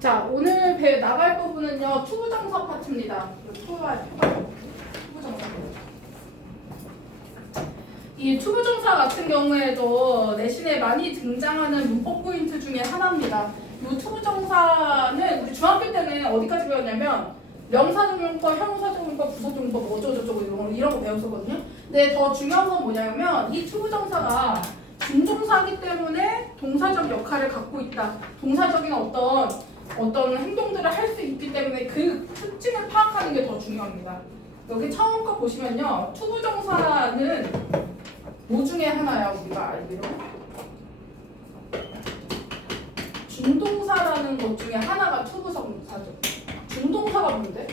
자, 오늘 나갈 부분은요, 투부정사 파트입니다. 투부정사. 이 투부정사 같은 경우에도 내신에 많이 등장하는 문법 포인트 중에 하나입니다. 이 투부정사는 우리 중학교 때는 어디까지 배웠냐면 명사적용법, 형용사적용법, 부사적용법 어쩌고저쩌고 이런 거 배웠었거든요. 근데 더 중요한 건 뭐냐면 이 투부정사가 준동사이기 때문에 동사적 역할을 갖고 있다. 동사적인 어떤 행동들을 할 수 있기 때문에 그 특징을 파악하는 게 더 중요합니다. 여기 처음 거 보시면요. 투부정사는 뭐 중에 하나야 우리가 알기로? 준동사라는 것 중에 하나가 투부정사죠. 준동사가 뭔데?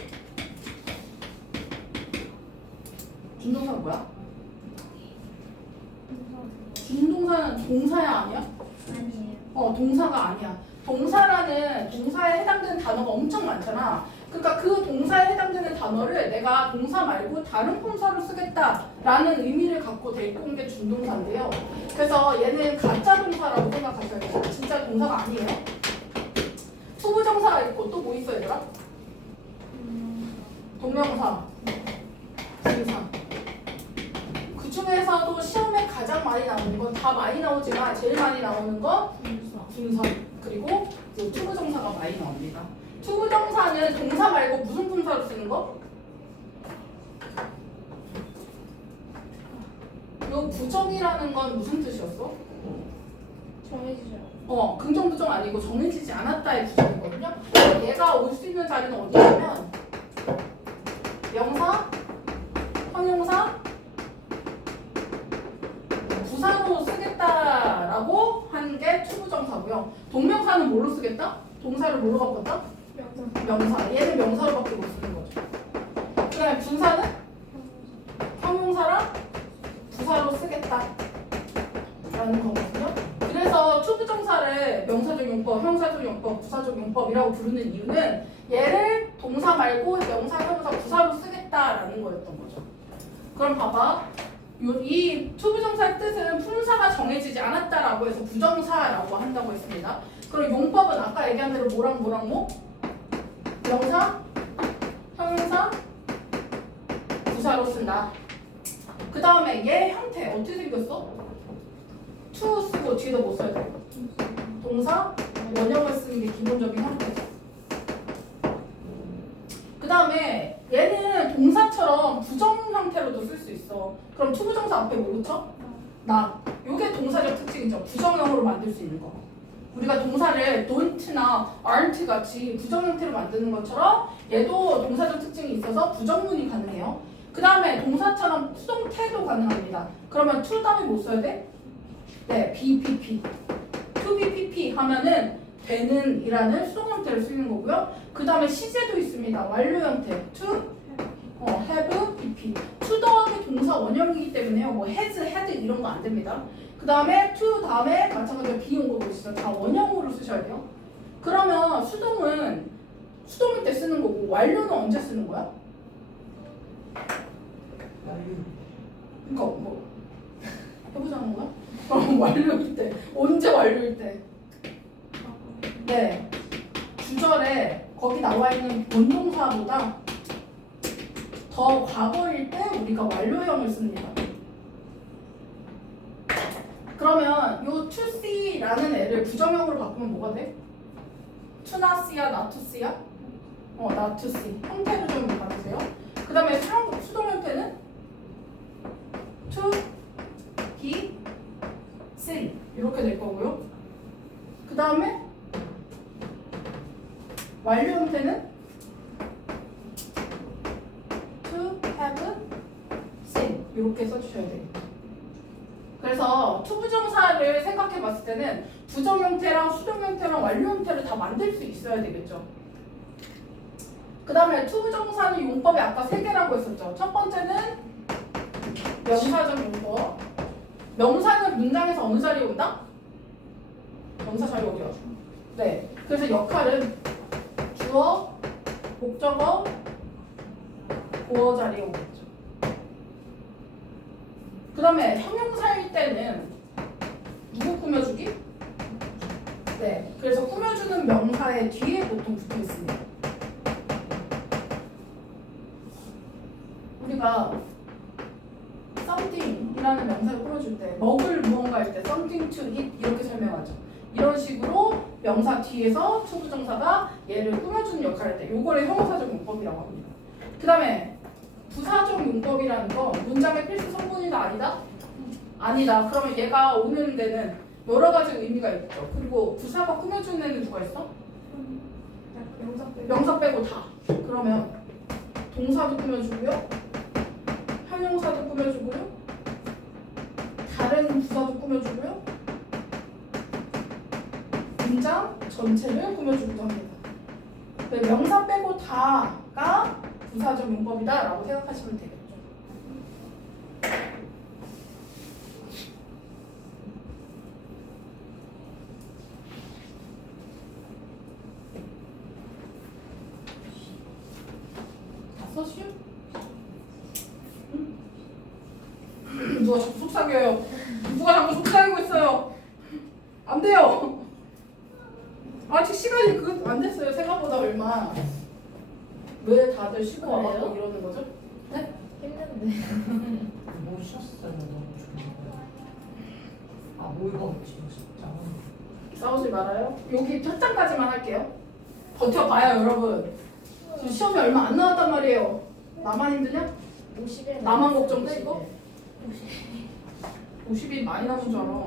준동사가 뭐야? 준동사는 동사야 아니야? 아니에요. 동사가 아니야. 동사에 해당되는 단어가 엄청 많잖아. 그러니까 그 동사에 해당되는 단어를 내가 동사 말고 다른 품사로 쓰겠다라는 의미를 갖고 데리고 온 게 준동사인데요. 그래서 얘는 가짜 동사라고 생각하셔야 돼요. 진짜 동사가 아니에요. 투부정사가 있고 또 뭐 있어 얘들아? 동명사, 분사. 그 중에서도 시험에 가장 많이 나오는 건 다 많이 나오지만 제일 많이 나오는 건 분사. 그리고 이제 투부정사가 많이 나옵니다. 투부정사는 동사 말고 무슨 품사로 쓰는 거? 요 부정이라는 건 무슨 뜻이었어? 정해지죠. 긍정 부정 아니고 정해지지 않았다의 부정이거든요. 얘가 올 수 있는 자리는 어디냐면 명사, 형용사, 부사로 쓰겠다라고 하는 게 투부정사고요. 동명사는 뭘로 쓰겠다? 동사를 뭘로 바꿨다? 명사. 얘는 명사로밖에 못 쓰는 거죠. 그 다음에 분사는 형용사랑 부사로 쓰겠다 라는 거거든요. 그래서 투부정사를 명사적 용법, 형사적 용법, 부사적 용법이라고 부르는 이유는 얘를 동사 말고 명사, 형용사, 부사로 쓰겠다라는 거였던 거죠. 그럼 봐봐. 이 투부정사의 뜻은 품사가 정해지지 않았다라고 해서 부정사라고 한다고 했습니다. 그럼 용법은 아까 얘기한 대로 뭐랑 뭐? 명사, 형용사, 부사로 쓴다. 그 다음에 얘 형태 어떻게 생겼어? to 쓰고 뒤에다 뭐 써야 돼? 동사, 원형을 쓰는 게 기본적인 형태죠. 그 다음에 얘는 동사처럼 부정 형태로도 쓸 수 있어. 그럼 투부정사 앞에 뭐 붙여? 나. 요게 동사적 특징이죠. 부정형으로 만들 수 있는 거. 우리가 동사를 don't나 aren't 같이 부정 형태로 만드는 것처럼 얘도 동사적 특징이 있어서 부정문이 가능해요. 그 다음에 동사처럼 수동태도 가능합니다. 그러면 to 다음에 뭐 써야 돼? 네, BPP. to be PP 하면은 되는 이라는 수동 형태를 쓰는 거고요. 그 다음에 시제도 있습니다. 완료 형태. to, have, PP. to 더하기 동사 원형이기 때문에요. 뭐 has, had 이런 거 안 됩니다. 그 다음에 to 다음에 마찬가지로 be 온 거 보시죠. 다 원형으로 쓰셔야 돼요. 그러면 수동은 수동일 때 쓰는 거고 완료는 언제 쓰는 거야? 그러니까 뭐 해보자는 거야? 완료일 때. 언제 완료일 때? 네. 주절에 거기 나와 있는 본동사보다 더 과거일 때 우리가 완료형을 씁니다. 그러면 요 to see라는 애를 부정형으로 바꾸면 뭐가 돼? to not see야, not to see야? not to see. 형태를 좀 봐주세요. 그 다음에 수동 형태는 to be seen 이렇게 될 거고요. 그 다음에 완료 형태는 to have seen 이렇게 써주셔야 돼요. 그래서 투부정사를 생각해 봤을 때는 부정 형태랑 수동 형태랑 완료 형태를 다 만들 수 있어야 되겠죠. 그 다음에 투부정사는 용법이 아까 3개라고 했었죠. 첫 번째는 명사적 용법. 명사는 문장에서 어느 자리에 온다? 명사 자리 어디야? 네. 그래서 역할은 주어, 목적어, 보어 자리에 오겠죠. 그 다음에 형용사일 때는 누구 꾸며주기? 네, 그래서 꾸며주는 명사의 뒤에 보통 붙어 있습니다. 우리가 something이라는 명사를 꾸며줄 때 먹을 무언가 할 때 something to eat 이렇게 설명하죠. 이런 식으로 명사 뒤에서 투부정사가 얘를 꾸며주는 역할을 할 때 요거를 형용사적 용법이라고 합니다. 그 다음에 부사적 용법이라는 건 문장의 필수 성분이다 아니다? 아니다. 그러면 얘가 오는 데는 여러 가지 의미가 있죠. 그리고 부사가 꾸며주는 애는 누가 있어? 명사 빼고 다. 그러면 동사도 꾸며주고요, 형용사도 꾸며주고요, 다른 부사도 꾸며주고요, 문장 전체를 꾸며주기도 합니다. 명사 빼고 다가 부사적 용법이다라고 생각하시면 되겠죠. 썼슈? 누가 자꾸 속삭여요. 누가 자꾸 속삭이고 있어요. 안 돼요. 아직 시간이 안 됐어요. 생각보다 얼마. 왜 다들 쉬고 와가지고 이러는 거죠? 네? 힘든데. 뭐 쉬었어요 너무 좋은 아 뭐가 없지 진짜. 싸우지 말아요. 여기 첫 장까지만 할게요. 버텨봐요 여러분. 지금 시험이 얼마 안 남았단 말이에요. 나만 힘드냐? 50일 나만 걱정되고? 50일 많이 남은 줄 알아.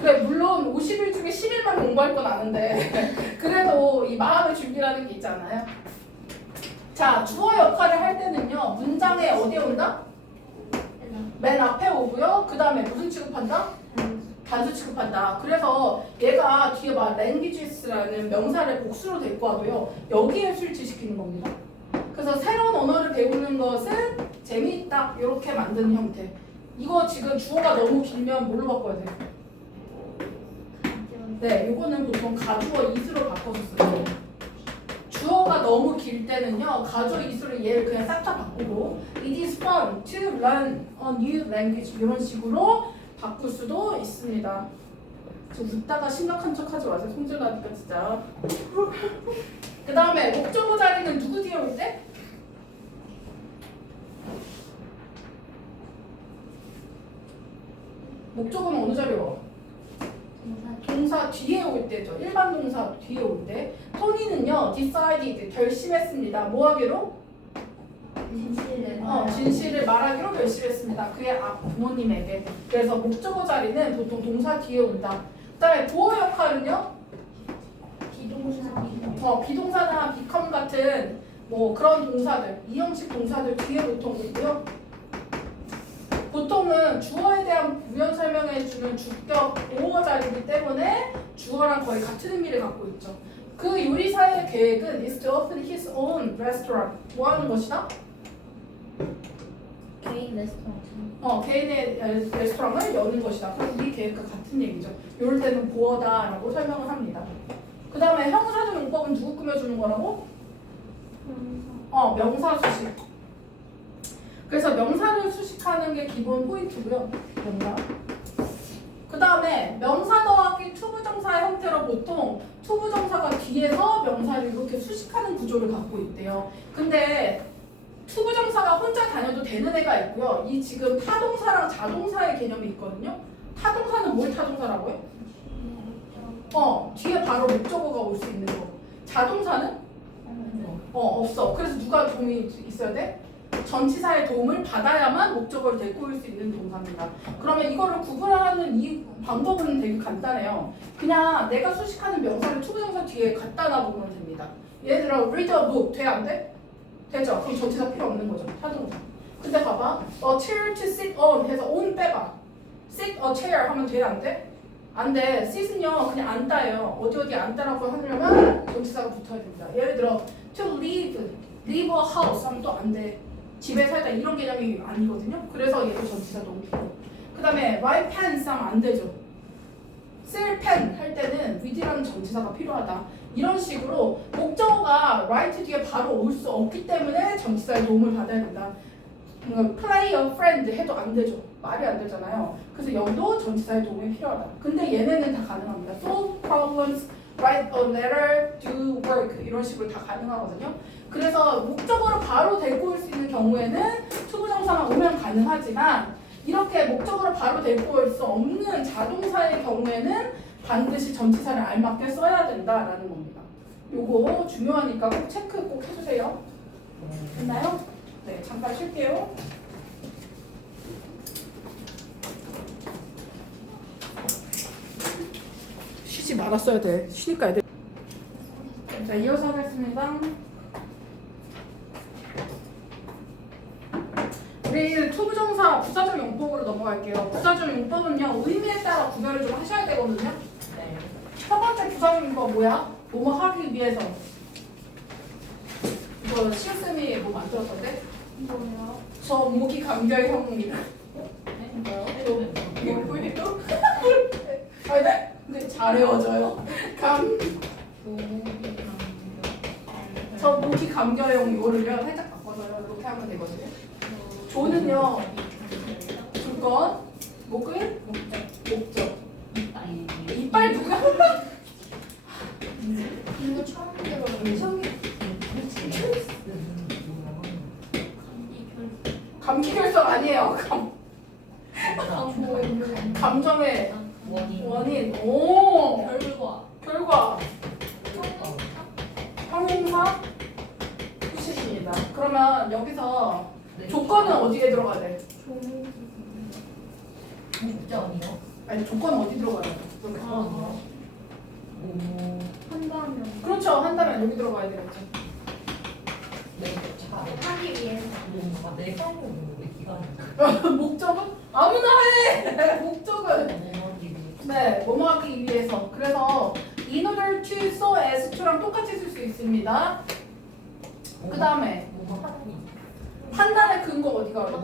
그래 물론 50일 중에 10일만 공부할 건 아는데 그래도 이 마음의 준비라는 게 있잖아요. 자, 주어 역할을 할 때는요 문장에 어디에 온다? 맨 앞에 오고요. 그 다음에 무슨 취급한다? 단수 취급한다. 그래서 얘가 뒤에 막 languages라는 명사를 복수로 데리고 와도요 여기에 술치시키는 겁니다. 그래서 새로운 언어를 배우는 것은 재미있다 이렇게 만드는 형태. 이거 지금 주어가 너무 길면 뭘로 바꿔야 돼요? 네, 이거는 보통 가주어 이수로 바꿔서 써요. 주어가 너무 길 때는요 가주어 이수로 얘를 그냥 싹 다 바꾸고 It is fun to learn a new language 이런 식으로 바꿀 수도 있습니다. 저 웃다가 심각한 척 하지 마세요. 성질 나니까 진짜. 그 다음에 목적어 자리는 누구 뒤에 올 때? 목적어는 어느 자리에 와? 동사 뒤에 올 때죠. 일반 동사 뒤에 올 때. 토니는요 decided 결심했습니다. 뭐 하기로? 진실을 말하기로 결심했습니다. 그의 부모님에게. 그래서 목적어 자리는 보통 동사 뒤에 온다. 그다음에 보어 역할은요? 비동사나 become 같은 뭐 그런 동사들, 이 형식 동사들 뒤에 보통 있고요. 보통은 주어에 대한 부연 설명해주는 주격 보어 자리이기 때문에 주어랑 거의 같은 의미를 갖고 있죠. 그 요리사의 계획은 is to open his own restaurant. 뭐 하는 것이다? 개인 레스토랑. 개인의 레스토랑을 여는 것이다. 그럼 이 계획과 같은 얘기죠. 이럴 때는 보어다라고 설명을 합니다. 그 다음에 형용사적 용법은 누구 꾸며주는 거라고? 명사 수식. 그래서 명사를 수식하는 게 기본 포인트고요. 명사. 그 다음에 명사 더하기 투부정사의 형태로 보통 투부정사가 뒤에서 명사를 이렇게 수식하는 구조를 갖고 있대요. 근데 투부정사가 혼자 다녀도 되는 애가 있고요. 이 지금 타동사랑 자동사의 개념이 있거든요. 타동사는 뭘 타동사라고 해? 뒤에 바로 목적어가 올 수 있는 거. 자동사는? 없어. 그래서 누가 도움이 있어야 돼? 전치사의 도움을 받아야만 목적어를 데리고 올 수 있는 동사입니다. 그러면 이거를 구분하는 이 방법은 되게 간단해요. 그냥 내가 수식하는 명사를 투부정사 뒤에 갖다 놔보면 됩니다. 예를 들어 read a book 돼? 안 돼? 되죠? 그럼 전치사 필요 없는 거죠. 타동사. 근데 봐봐. a chair to sit on 해서 on 빼봐. sit a chair 하면 돼? 안 돼? 안 돼. sit은요 그냥 앉다예요. 어디 앉다라고 하려면 전치사가 붙어야 됩니다. 예를 들어 to leave a house 하면 또 안 돼. 집에 살다 이런 개념이 아니거든요. 그래서 얘도 전치사 너무 필요. 그 다음에 write pens 하면 안 되죠. 쓸 펜 할 때는 with라는 전치사가 필요하다. 이런 식으로 목적어가 write 뒤에 바로 올 수 없기 때문에 전치사의 도움을 받아야 된다. play a friend 해도 안 되죠. 말이 안 되잖아요. 그래서 영도 전치사의 도움이 필요하다. 근데 얘네는 다 가능합니다. solve problems, write a letter, do work 이런 식으로 다 가능하거든요. 그래서 목적어로 바로 데리고 올 수 있는 경우에는 투부정사만 오면 가능하지만 이렇게 목적어로 바로 데리고 올 수 없는 자동사의 경우에는 반드시 전치사를 알맞게 써야 된다라는 겁니다. 요거 중요하니까 꼭 체크 꼭 해주세요. 됐나요? 네, 잠깐 쉴게요. 쉬지 말았어야 돼. 쉬니까 애들. 자, 이어서 하겠습니다. 우리 투부정사 부사적 용법으로 넘어갈게요. 부사적 용법은요, 의미에 따라 구별을 좀 하셔야 되거든요. 네. 첫 번째 부사적 용법 뭐야? 뭐뭐 하기 위해서. 이거 시우쌤이 뭐 만들었던데? 뭐요? 저 모기 감별형이라. 뭐요? 이게 뭐예요? 아니, 네. 근데 잘 외워져요. 저 모기 감별형 이거를요 살짝 바꿔서요 이렇게 하면 되거든요. 조는요 조건, 목은 목적. 이빨 누가? 이거 처음 들어요. 성이 감기 결석 아니에요. 감정의 원인. 오 결과. 형용사 수식입니다. 그러면 여기서 조건은 어디에 들어가야 돼? 목적이요? 아니 조건은 어디 들어가야 돼? 한다면 그렇죠. 한다면 여기 들어가야 되겠죠. 하기 위해서. 내 성공 왜 기간이 목적은 아무나 해. 목적은 네 뭐뭐 하기 위해서. 그래서 in order to, so as to랑 똑같이 쓸 수 있습니다. 그 다음에 판단의 근거 어디가 어려워?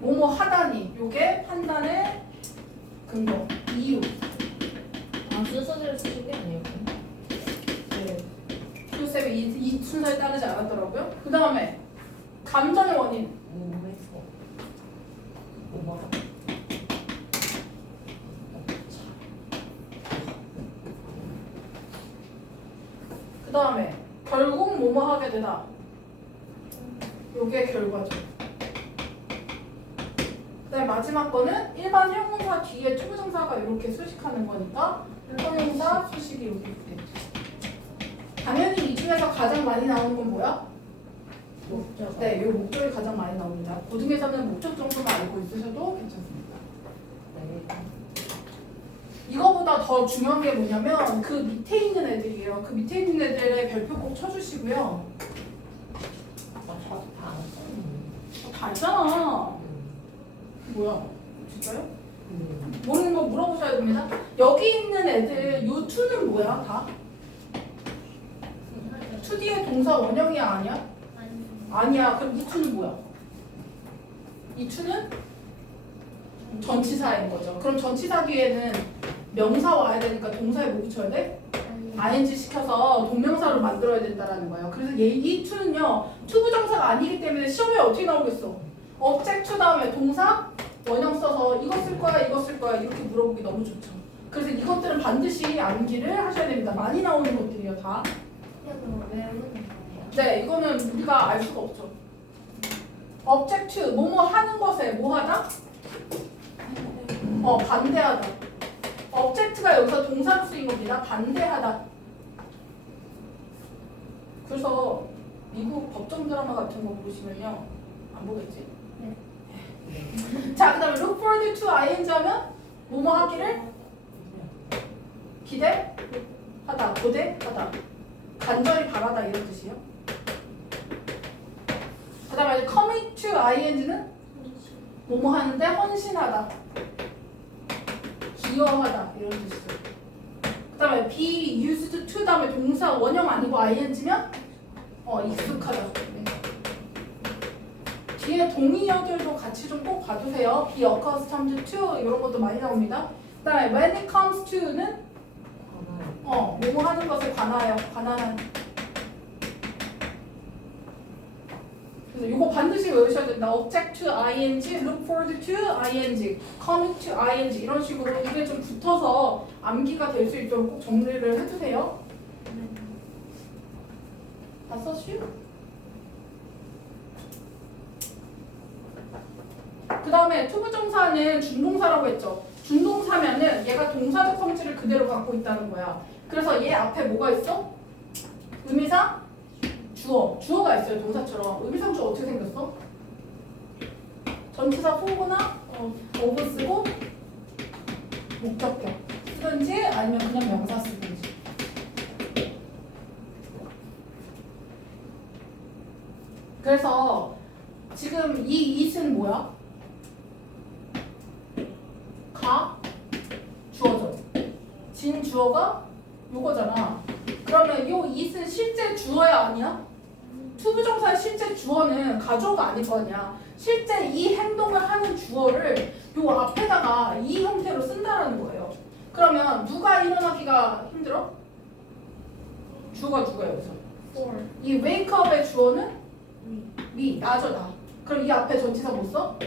뭐뭐 하다니. 요게 판단의 근거. 이유. 수수들 쓰는 게 아니에요. 네. 교쌤이 이 순서에 따르지 않았더라고요. 그 다음에 감정의 원인. 그 다음에 결국 뭐뭐 하게 되다. 요게 결과죠. 그 다음에 마지막 거는 일반 형용사 뒤에 투부정사가 이렇게 수식하는 거니까 형용사 수식이 이렇게 있겠죠. 당연히 이 중에서 가장 많이 나오는 건 뭐야? 목적. 네, 이 목적이 가장 많이 나옵니다. 고등에서는 목적 정도만 알고 있으셔도 괜찮습니다. 이거보다 더 중요한 게 뭐냐면 그 밑에 있는 애들이에요. 그 밑에 있는 애들의 별표 꼭 쳐주시고요. 다 알잖아. 뭐야? 진짜요? 모르는 거 물어보셔야 됩니다. 여기 있는 애들 요 투는 뭐야? 다? 투 뒤에 동사 원형이야 아니야? 아니야. 그럼 이 투는 뭐야? 이 투는 전치사인 거죠. 그럼 전치사 뒤에는 명사 와야 되니까 동사에 뭐 붙여야 돼? ing 시켜서 동명사로 만들어야 된다라는 거예요. 그래서 이 투는요 투부정사가 아니기 때문에 시험에 어떻게 나오겠어? object to 다음에 동사 원형 써서 이거 쓸 거야 이거 쓸 거야 이렇게 물어보기 너무 좋죠. 그래서 이것들은 반드시 암기를 하셔야 됩니다. 많이 나오는 것들이요 다. 그럼 외우는 거예요. 네, 이거는 우리가 알 수가 없죠. object to 뭐뭐 하는 것에 뭐 하다? 반대하다. object가 여기서 동사로 쓰인 겁니다. 반대하다. 그래서 미국 법정 드라마 같은 거 보시면요 안 보겠지? 네. 자, 그다음에 look forward to ing 하면 뭐뭐 하기를 기대하다, 고대하다, 간절히 바라다 이런 뜻이에요. 그다음에 commit to ing는 뭐뭐 하는데 헌신하다, 기여하다 이런 뜻이죠. 그다음에 be used to 다음에 동사 원형 아니고 ing면 익숙하다. 뒤에 동의어들도 같이 좀 꼭 봐두세요. be accustomed to 이런 것도 많이 나옵니다. 그다음에 when it comes to는 뭐뭐 하는 것에 관하여 관한 그래서 이거 반드시 외우셔야 된다. object to ing, look forward to ing, commit to ing 이런 식으로 이게 좀 붙어서 암기가 될 수 있도록 꼭 정리를 해주세요. 다 썼슈? 그 다음에 투부정사는 준동사라고 했죠. 준동사면은 얘가 동사적 성질을 그대로 갖고 있다는 거야. 그래서 얘 앞에 뭐가 있어? 의미상 주어. 주어가 있어요. 동사처럼. 의미상 주어 어떻게 생겼어? 전치사 for나 of 쓰고 목적격 쓰든지 아니면 그냥 명사 쓰든지. 그래서 지금 이 it은 뭐야? 가 주어죠. 진 주어가 요거잖아. 그러면 요 it은 실제 주어야 아니야? 투부정사의 실제 주어는 가주어가 아닐 거 아니야. 실제 이 행동을 하는 주어를 요 앞에다가 이 형태로 쓴다라는 거예요. 그러면 누가 일어나기가 힘들어? 주어가 누구야 여기서? for 이 wake up의 주어는 me. me, 나죠 나. 그럼 이 앞에 전치사 못 써?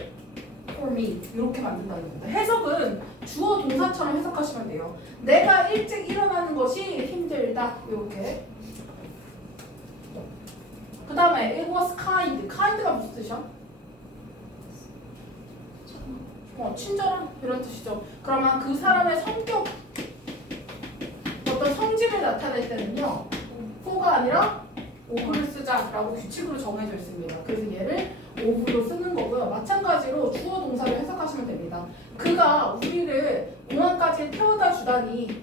for me 이렇게 만든다는 겁니다. 해석은 주어 동사처럼 해석하시면 돼요. 내가 일찍 일어나는 것이 힘들다 이렇게. 그 다음에 it was kind. kind가 무슨 뜻이야? 친절한 이런 뜻이죠. 그러면 그 사람의 성격 어떤 성질을 나타낼 때는요 for가 아니라 of를 쓰자라고 규칙으로 정해져 있습니다. 그래서 얘를 of로 쓰는 거고요. 마찬가지로 주어 동사를 해석하시면 됩니다. 그가 우리를 공항까지 태워다 주다니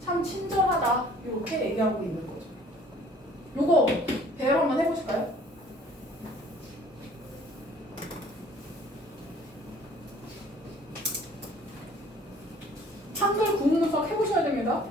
참 친절하다 이렇게 얘기하고 있는 거죠. 요거 배열 한번 해보실까요? 한글 구문 분석 해보셔야 됩니다.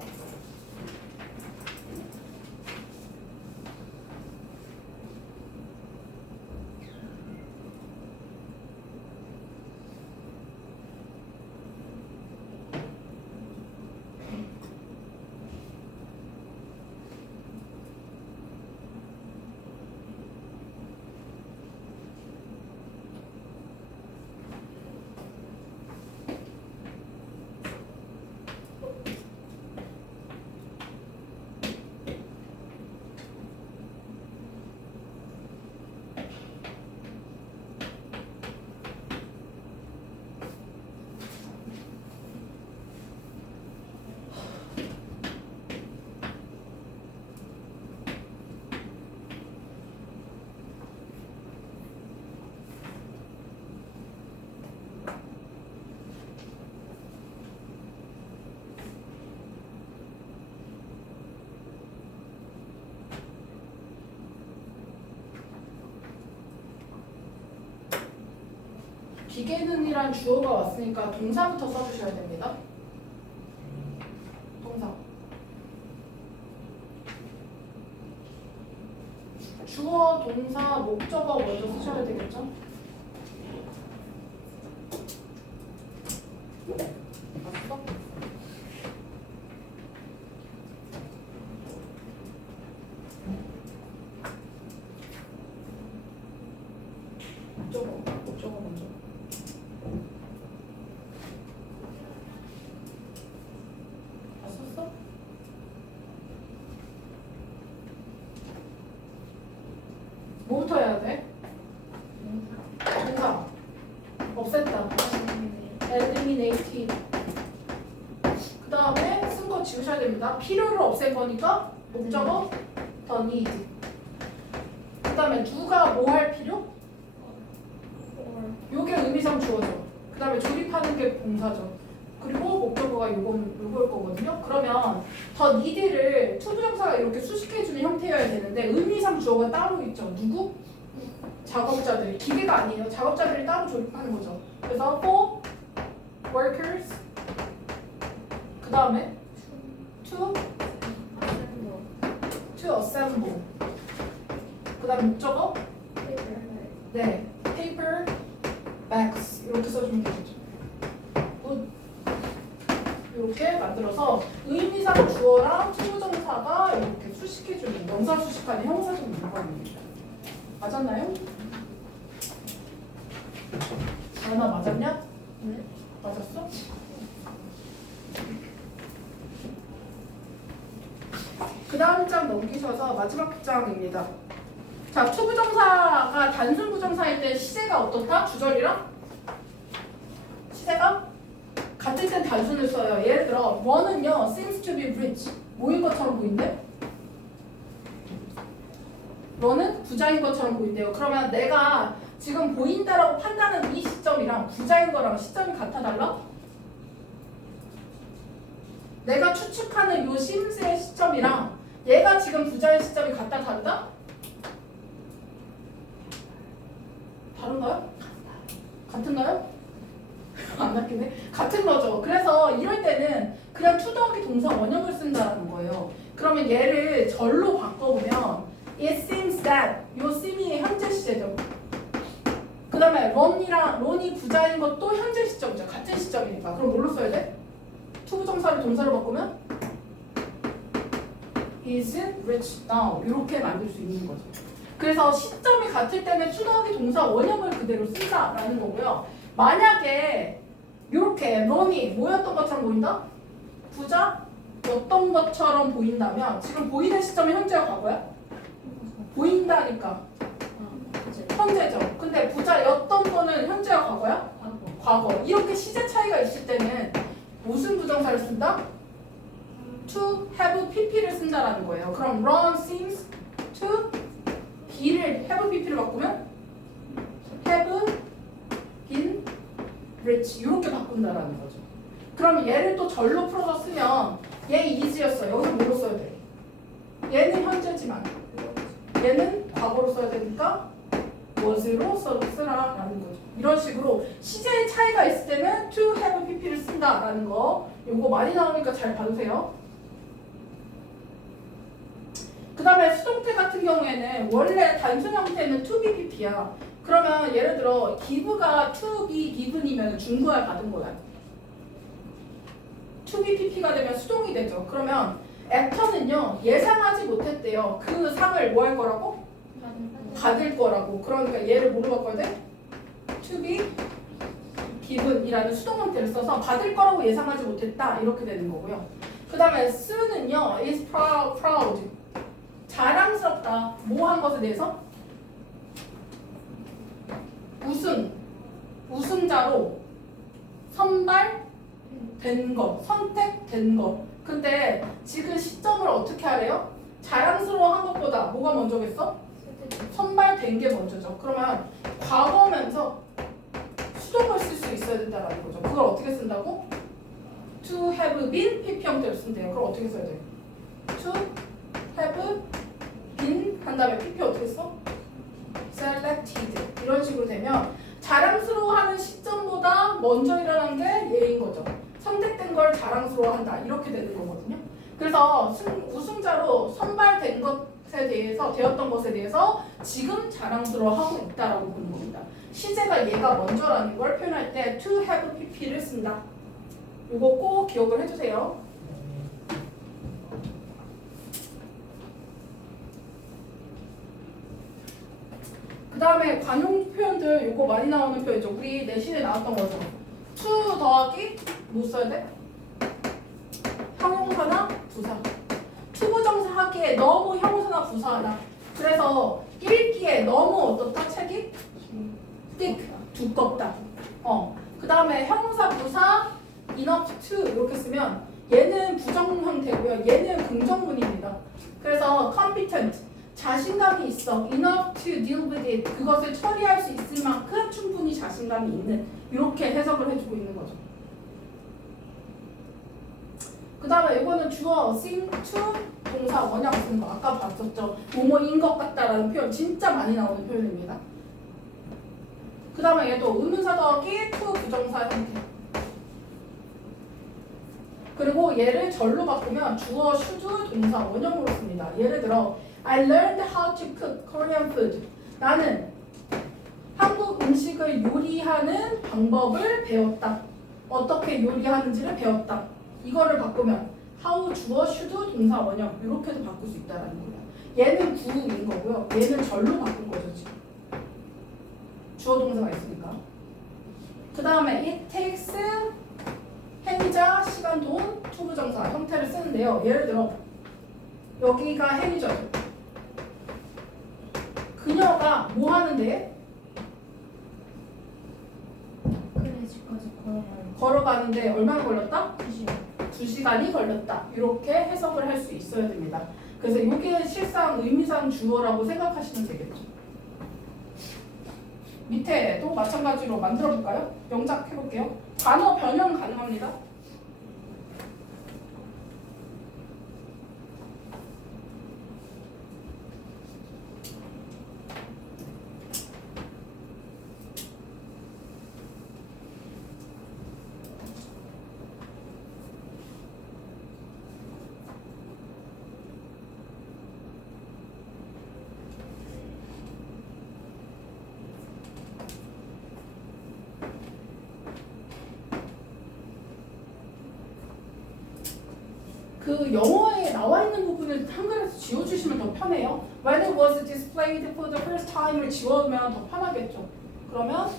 비계는이란 주어가 왔으니까 동사부터 써주셔야 됩니다. 동사. 주어, 동사, 목적어 먼저 쓰셔야 되겠죠? 봤어? 목적어 먼저. 다 썼어? 뭐부터 해야 돼? 동사. 없앴다. eliminated. 그 다음에 쓴 거 지우셔야 됩니다. 필요를 없앤 거니까 목적어 the need. 그 다음에 누가 뭐 할 필요? for 요게 의미상 주어죠. 그 다음에 조립하는 게 동사죠. 그리고 목적어가 요거일 거거든요. 그러면 더 니드를 투부정사가 이렇게 수식해주는 형태여야 되는데 의미상 주어가 따로 있죠. 누구? 작업자들. 기계가 아니에요. 작업자들이 따로 조립하는 거죠. 그래서 for workers 그 다음에 to assemble 그 다음에 목적어 네 paper bags 이렇게 써주면 되겠죠. wood 이렇게 만들어서 의미상 주어랑 투부정사가 이렇게 수식해주는 명사 수식하는 형사적 문법입니다. 맞았나요? 하나 맞았냐? 네. 맞았어? 그 다음 장 넘기셔서 마지막 장입니다. 자, 투부정사가 단순 부정사일 때 시제가 어떻다? 주절이랑? 시제가? 같을 땐 단순을 써요. 예를 들어 one은요 seems to be rich 뭐인 것처럼 보인대? one은 부자인 것처럼 보인대요. 그러면 내가 지금 보인다라고 판단하는 이 시점이랑 부자인 거랑 시점이 같아 달라? 내가 추측하는 요 심스의 시점이랑 얘가 지금 부자의 시점이 같다 다르다? 다른가요? 같은가요? 안 바뀌네. 같은 거죠. 그래서 이럴 때는 그냥 to 더하기 동사 원형을 쓴다는 거예요. 그러면 얘를 절로 바꿔보면 it seems that 요 seem이 현재 시제죠. 그 다음에 론이 부자인 것도 현재 시점이죠. 같은 시점이니까. 그럼 뭘로 써야 돼? to 부정사를 동사로 바꾸면 is rich now 이렇게 만들 수 있는 거죠. 그래서 시점이 같을 때는 to 더하기 동사 원형을 그대로 쓴다라는 거고요. 만약에 이렇게 론이 뭐였던 것처럼 보인다? 부자였던 것처럼 보인다면 지금 보이는 시점이 현재와 과거야? 보인다니까 현재죠. 근데 부자였던 거는 현재와 과거야? 과거. 이렇게 시제 차이가 있을 때는 무슨 부정사를 쓴다? to have pp를 쓴다라는 거예요. 그럼 Ron seems to be를 have pp를 바꾸면 have been rich 이렇게 바꾼다라는 거죠. 그럼 얘를 또 절로 풀어서 쓰면 얘 is였어. 여기서 뭐로 써야 돼? 얘는 현재지만 얘는 과거로 써야 되니까 was로 쓰라라는 거죠. 이런 식으로 시제의 차이가 있을 때는 to have pp를 쓴다라는 거 요거 많이 나오니까 잘 봐주세요. 그 다음에 수동태 같은 경우에는 원래 단순 형태는 to be pp야. 그러면 예를 들어 give가 to be given이면 준거야 받은 거야? to be pp가 되면 수동이 되죠. 그러면 actor는요 예상하지 못했대요. 그 상을 뭐 할 거라고? 받을 거라고. 그러니까 얘를 뭐로 바꿔야 돼? to be given이라는 수동 형태를 써서 받을 거라고 예상하지 못했다 이렇게 되는 거고요. 그 다음에 쓰는요 is proud 자랑스럽다. 뭐 한 것에 대해서? 우승자로 선발된 것, 선택된 것. 근데 지금 시점을 어떻게 하래요? 자랑스러워한 것보다 뭐가 먼저겠어? 선발된 게 먼저죠. 그러면 과거면서 수동을 쓸 수 있어야 된다는 거죠. 그걸 어떻게 쓴다고? to have been PP 형태로 쓴대요. 그럼 어떻게 써야 돼? to have been 한 다음에 PP 어떻게 써? selected 이런 식으로 되면 자랑스러워하는 시점보다 먼저 일어난 게 얘인 거죠. 선택된 걸 자랑스러워한다 이렇게 되는 거거든요. 그래서 우승자로 선발된 것에 대해서 되었던 것에 대해서 지금 자랑스러워하고 있다라고 보는 겁니다. 시제가 얘가 먼저라는 걸 표현할 때 to have pp를 쓴다. 이거 꼭 기억을 해주세요. 그 다음에 관용 표현들 이거 많이 나오는 표현이죠. 우리 내신에 나왔던 거죠. to 더하기 뭐 써야 돼? 형용사나 부사. 투부정사 하기에 너무 형용사나 부사하다. 그래서 읽기에 너무 어떻다? 책이? thick, 두껍다. 그 다음에 형용사 부사 enough to 이렇게 쓰면 얘는 부정 형태고요. 얘는 긍정문입니다. 그래서 competent 자신감이 있어. enough to deal with it. 그것을 처리할 수 있을 만큼 충분히 자신감이 있는 이렇게 해석을 해주고 있는 거죠. 그 다음에 이거는 주어 seem to 동사 원형 쓰는 거 아까 봤었죠. 뭐뭐인 것 같다라는 표현 진짜 많이 나오는 표현입니다. 그 다음에 얘도 의문사 더하기 to 부정사 형태. 그리고 얘를 절로 바꾸면 주어 should 동사 원형으로 씁니다. 예를 들어 I learned how to cook Korean food. 나는 한국 음식을 요리하는 방법을 배웠다. 어떻게 요리하는지를 배웠다. 이거를 바꾸면 how 주어 should 동사 원형 이렇게도 바꿀 수 있다는 거예요. 얘는 구인 거고요. 얘는 절로 바꾼 거죠 지금. 주어 동사가 있으니까. 그 다음에 it takes 행위자, 시간, 돈, 투부정사 형태를 쓰는데요. 예를 들어 여기가 행위자죠. 그녀가 뭐 하는데? 그래 집까지 걸어가요. 걸어가는데 얼마나 걸렸다? 2시간. 2시간이 걸렸다. 이렇게 해석을 할 수 있어야 됩니다. 그래서 이게 실상 의미상 주어라고 생각하시면 되겠죠. 밑에도 마찬가지로 만들어 볼까요? 영작 해볼게요. 단어 변형 가능합니다. 그 영어에 나와 있는 부분을 한글에서 지워주시면 더 편해요. When it was displayed for the first time을 지워두면 더 편하겠죠. 그러면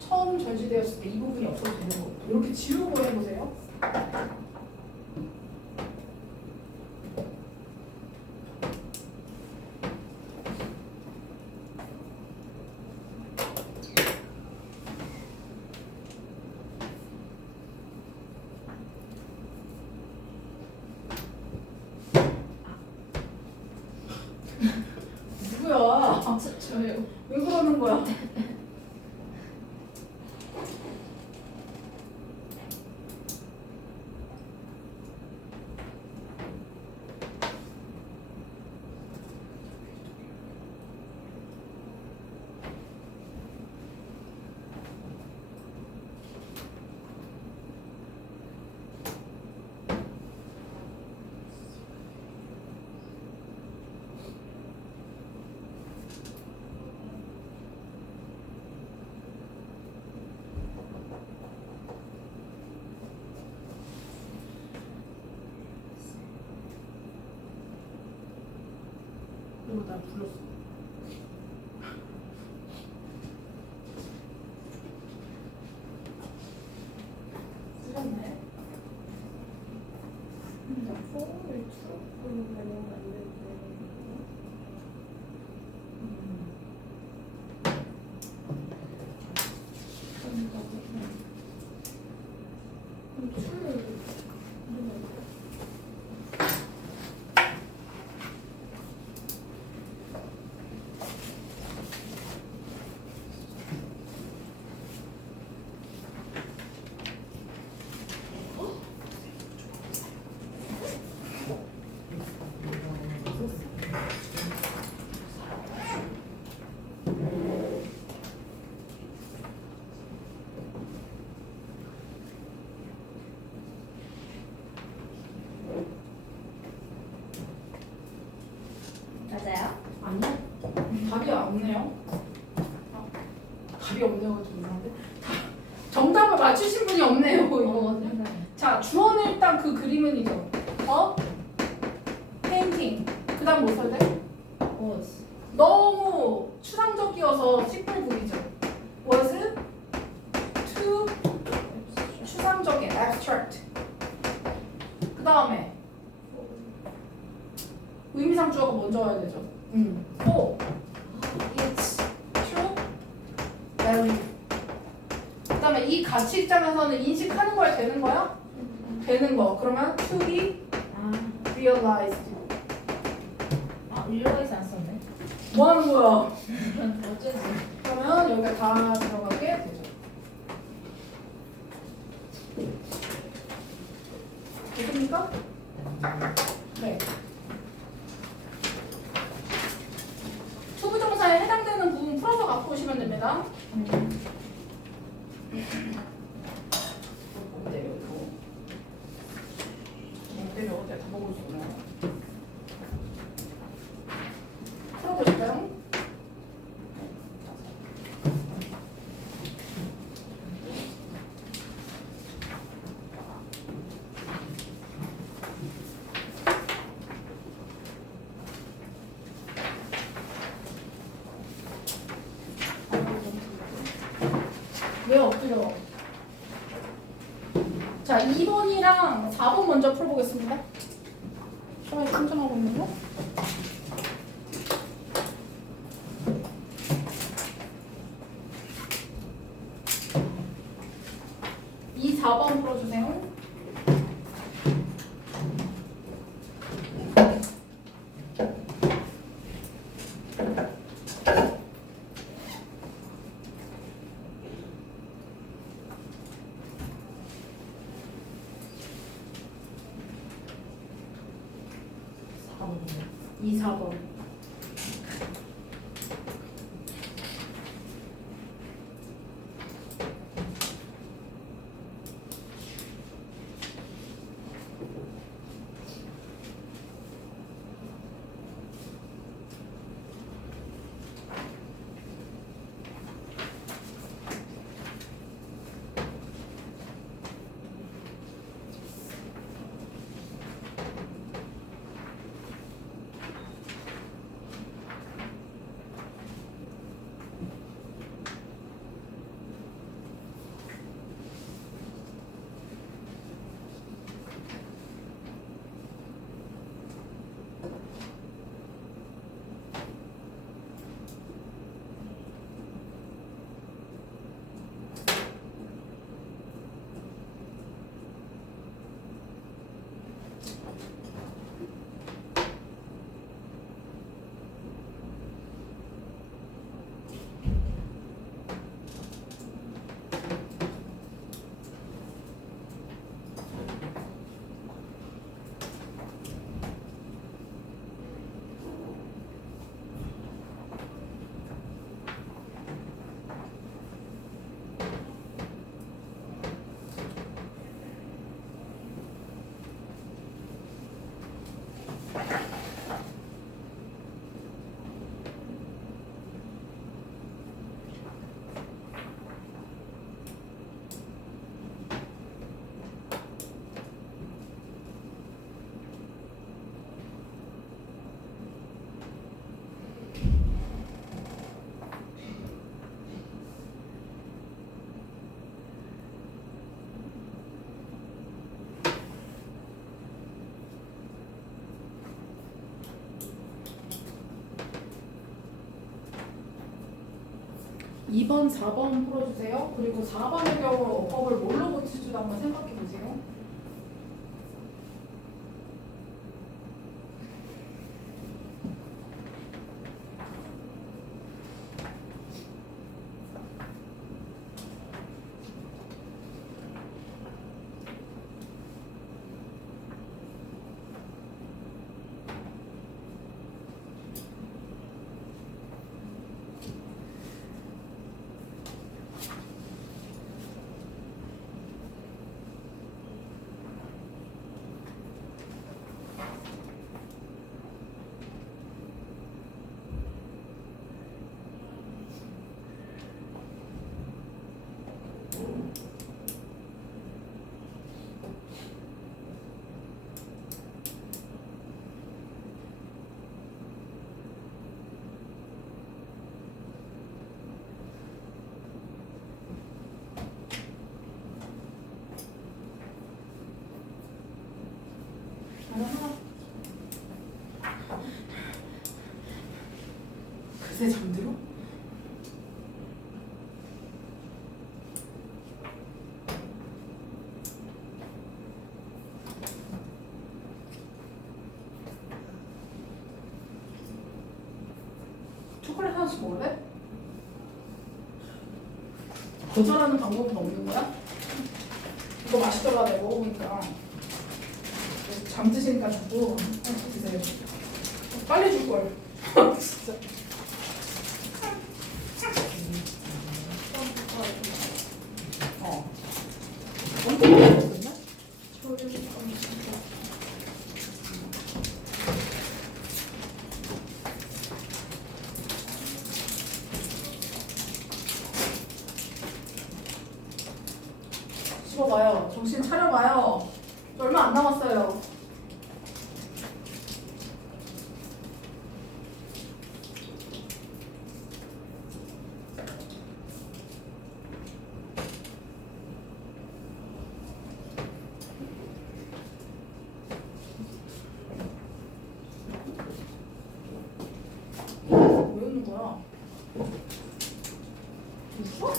처음 절지되었을 때 이 부분이 없어도 되는 거고 이렇게 지우고 해보세요. 누구야? 저요. 왜 그러는 거야? 누구 나 불렀어? 쓰셨네. 폰을 추억으로 변형 만들고. 맞아요? 아니요. 답이 없네요. 답이 없네요. 좀 이상한데. 정답을 맞추신 분이 없네요. 이거. 자, 주어는 일단 그 그림은이죠. 페인팅. 그 다음 뭐 써야 돼? was. 너무 추상적이어서 식물국이죠. was too 추상적인 abstract. 그 다음에 의미상 주어가 먼저 와야 되죠. for it's true value. 그 다음에 이 가치 입장에서는 인식하는 거야 되는 거야? 되는 거. 그러면 to be realized. realize 안 썼네. 뭐 하는 거야? 어쩌지? 그러면 여기가 다 들어가게 되죠. 됐습니까? 네. 투부정사에 해당되는 부분 풀어서 갖고 오시면 됩니다. 못 때려, 이거. 못 때려. 내가 다 보고 있었네. 풀어보실까요? 왜 엎드려? 자, 2번이랑 4번 먼저 풀어보겠습니다. 시간이 충전하고 있는 거? 이 4번 풀어주세요. 이 4번. 이번 4번 풀어주세요. 그리고 4번의 경우 어법을 뭘로 고칠지도 한번 생각해 보세요. 글쎄 잠들어? 초콜릿 하나씩 먹을래? 거절하는 방법은 없는 거야? 이거 맛있더라 내가 먹어보니까. 잠드시니까 주고 드세요. 빨리 줄걸. 진짜. 언제 먹었나? 씹어봐요. 정신 차려봐요. 얼마 안 남았어요. 거야. 웃어?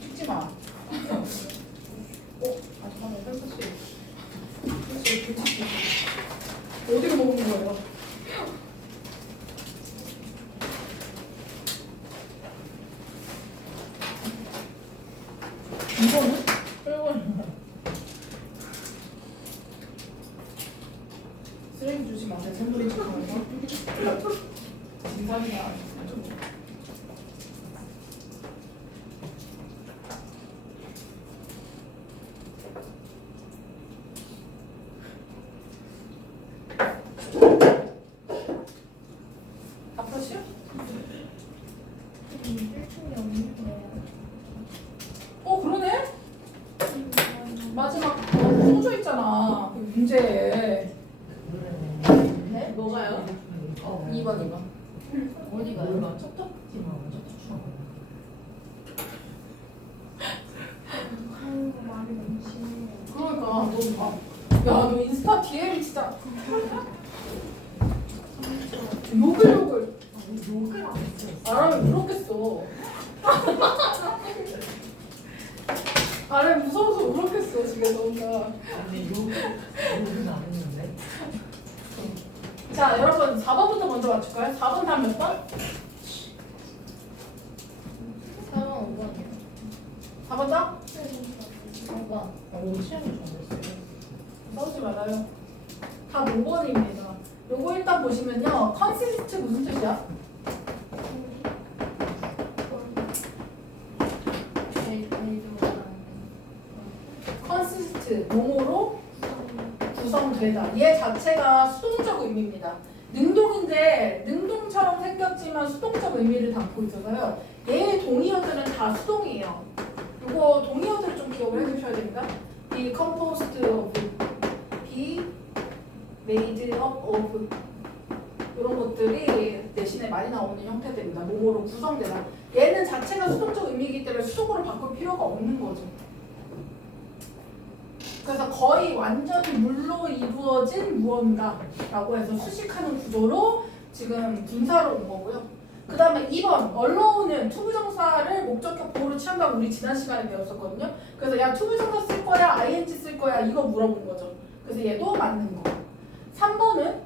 찍지 마. 잠깐만, 펜스씨. 펜스씨, 어디로 먹는 거예요? 이거는? 쓰레기 주시면 안 돼. 선물이 주시면 진상이야. 답하시오? 일충이 없는데요. 그러네? 마지막 써져 있잖아. 그 문제에. 네? 뭐가요? 2번. 어디가요? 하는 거 말이 너무 심해요. 그러니까 너 봐. 야, 너 인스타 DM이 진짜 욕을 욕을 안 했어요. 말하면 울었겠어. 말하면 무서워서 울었겠어 집에서 혼자. 아니 욕은 안 했는데. 자, 여러분 4번부터 먼저 맞출까요? 4번 다음 몇 번? 4번, 5번이요. 4번 다? 5번. 오 시험이 잘했어요. 싸우지 말아요. 다 5번입니다. 요거 일단 보시면요. 컨시스트 무슨 뜻이야? 컨시스트 뭐뭐로 구성되다. 얘 자체가 수동적 의미입니다. 능동인데 능동처럼 생겼지만 수동적 의미를 담고 있어서요. 얘의 동의어들은 다 수동이에요. 이거 동의어들을 좀 기억을 해주셔야 됩니다. Be composed of, be made up of 이런 것들이 대신에 많이 나오는 형태들입니다. 뭐뭐로 구성되다. 얘는 자체가 수동적 의미이기 때문에 수동으로 바꿀 필요가 없는 거죠. 그래서 거의 완전히 물로 이루어진 무언가라고 해서 수식하는 구조로 지금 분사로 온 거고요. 그 다음에 2번 allow,는 투부정사를 목적격 보호로 취한다고 우리 지난 시간에 배웠었거든요. 그래서 야 투부정사 쓸 거야 ing 쓸 거야 이거 물어본 거죠. 그래서 얘도 맞는 거. 3번은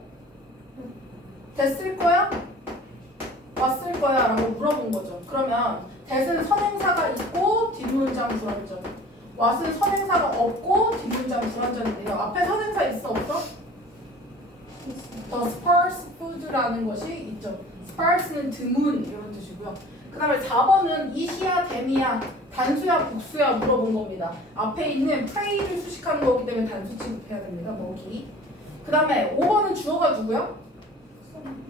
됐을 거야? 왔을 거야? 라고 물어본 거죠. 그러면 that은 선행사가 있고 뒷문장 불완전, what은 선행사가 없고 뒷문장 불완전인데요. 앞에 선행사 있어 없어? The sparse food라는 것이 있죠. sparse는 드문 이런 뜻이고요. 그 다음에 4번은 이시야 댐이야 단수야 복수야 물어본 겁니다. 앞에 있는 prey를 수식하는 거기 때문에 단수 취급해야 됩니다. 먹이. 그 다음에 5번은 주어가 누구요?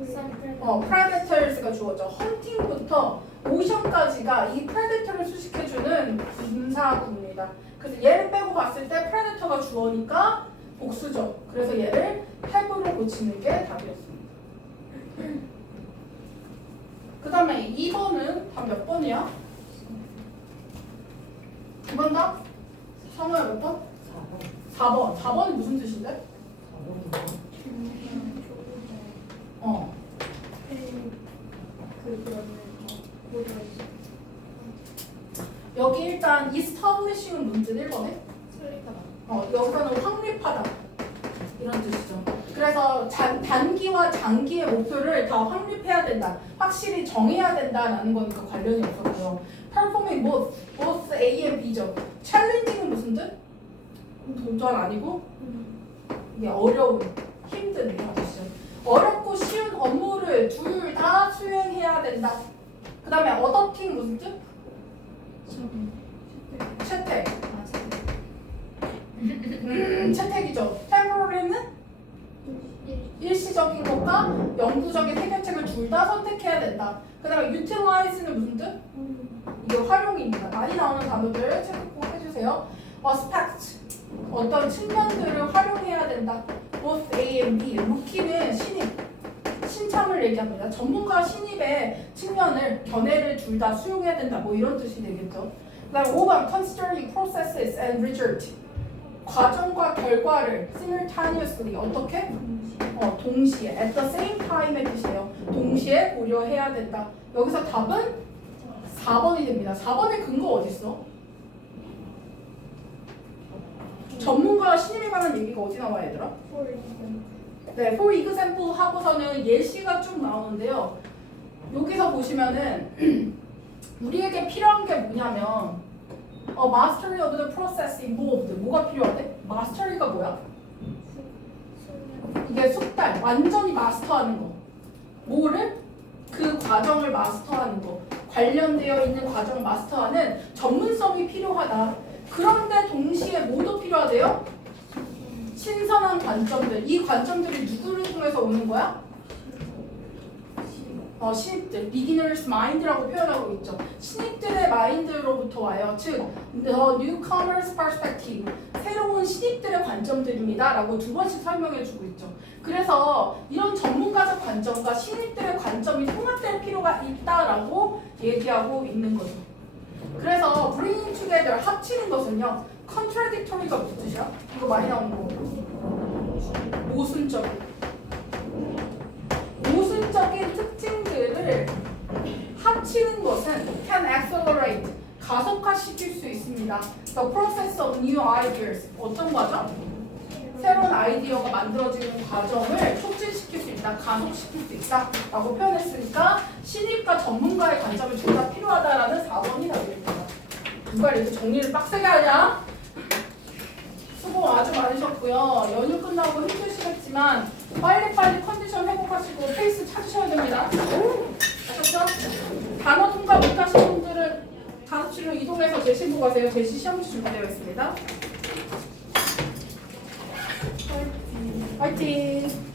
predators가 주어죠. 헌팅부터 오션까지가 이 predator를 수식해주는 분사구입니다. 그래서 얘를 빼고 봤을 때 predator가 주어니까 복수죠. 그래서 얘를 have로 고치는 게 답이었습니다. 그 다음에 2번은 답 몇 번이야? 2번 답? 성우야 몇 번? 4번. 4번이 무슨 뜻인데? 4번이요. 여기 일단 establishing은 문제 1번에 여기서는 확립하다 이런 뜻이죠. 그래서 단기와 장기의 목표를 다 확립해야 된다. 확실히 정해야 된다라는 거니까 관련이 없었고요. performing both A and B죠. challenging은 무슨 뜻? 도전 아니고 이게 어려운, 힘든 이런 뜻이죠. 어렵고 쉬운 업무를 둘 다 수행해야 된다. 그 다음에 adopting 무슨 뜻? 채택. 채택이죠. temporary는 일시적인 것과 영구적인 해결책을 둘 다 선택해야 된다. 그 다음에 utilize는 무슨 뜻? 이게 활용입니다. 많이 나오는 단어들 체크 꼭 해주세요. aspect 어떤 측면들을 활용해야 된다. both A and B. 루키는 신입, 신참을 얘기합니다. 전문가 신입의 측면을 견해를 둘 다 수용해야 된다. 뭐 이런 뜻이 되겠죠. 그다음 5번 considering processes and result. 과정과 결과를 simultaneously 어떻게? 동시에 at the same time의 뜻이에요. 동시에 고려해야 된다. 여기서 답은 4번이 됩니다. 4번의 근거 어디 있어? 전문가 신임에 관한 얘기가 어디 나와 얘들아? 네, for example 하고서는 예시가 쭉 나오는데요. 여기서 보시면은 우리에게 필요한 게 뭐냐면 mastery of the process involved. 뭐가 필요하대? mastery가 뭐야? 이게 숙달, 완전히 마스터하는 거. 뭐를? 그 과정을 마스터하는 거. 관련되어 있는 과정을 마스터하는 전문성이 필요하다. 그런데 동시에 뭐도 필요하대요? 신선한 관점들. 이 관점들이 누구를 통해서 오는 거야? 신입들, beginner's mind라고 표현하고 있죠. 신입들의 마인드로부터 와요. 즉, the newcomer's perspective, 새로운 신입들의 관점들입니다. 라고 두 번씩 설명해주고 있죠. 그래서 이런 전문가적 관점과 신입들의 관점이 통합될 필요가 있다라고 얘기하고 있는 거죠. 그래서 bringing together, 합치는 것은요, contradictory가 무슨 뜻이야? 이거 많이 나오는 거. 모순적인 특징들을 합치는 것은 can accelerate, 가속화시킬 수 있습니다. The process of new ideas. 어떤 과정? 새로운 아이디어가 만들어지는 과정을 촉진시킬 수 있다, 가속시킬 수 있다 라고 표현했으니까 신입과 전문가의 관점이 둘 다 필요하다라는 4번이 나오겠습니다. 누가 이렇게 정리를 빡세게 하냐? 수고 아주 많으셨고요. 연휴 끝나고 힘드시겠지만 빨리빨리 컨디션 회복하시고 페이스 찾으셔야 됩니다. 아셨죠? 단어 통과 못하신 분들은 다음실로 이동해서 제시 보고 가세요. 제시 시험지 준비되어 있습니다. 화이팅!